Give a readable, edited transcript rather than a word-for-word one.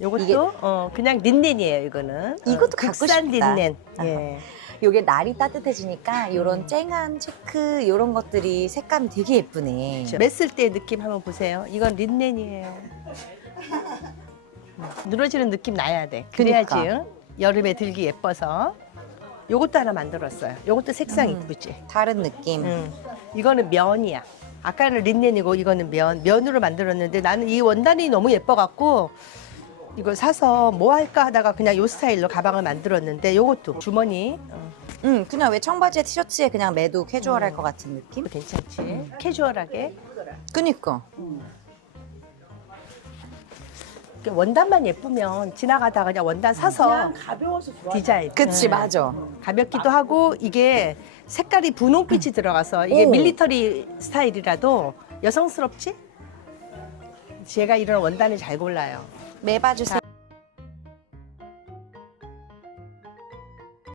요것도 이게- 그냥 린넨이에요. 이거는 이것도 갖고 국산 싶다. 린넨. 예. 요게 날이 따뜻해지니까 요런 쨍한 체크 요런 것들이 색감이 되게 예쁘네. 맸을 때 느낌 한번 보세요. 이건 린넨이에요. 늘어지는 느낌 나야 돼. 그래야지 그러니까. 응? 여름에 들기 예뻐서. 요것도 하나 만들었어요. 요것도 색상 이쁘지. 다른 느낌. 이거는 면이야. 아까는 린넨이고 이거는 면으로 만들었는데 나는 이 원단이 너무 예뻐갖고 이걸 사서 뭐 할까 하다가 그냥 요 스타일로 가방을 만들었는데 요것도 주머니 그냥 왜 청바지에 티셔츠에 그냥 매도 캐주얼할 것 같은 느낌? 괜찮지. 캐주얼하게. 그니까. 원단만 예쁘면 지나가다가 그냥 원단 사서 그냥 가벼워서 좋아. 디자인. 그치, 네. 맞아. 가볍기도 하고 이게 색깔이 분홍빛이 들어가서 이게 오. 밀리터리 스타일이라도 여성스럽지? 제가 이런 원단을 잘 골라요. 매봐주세요.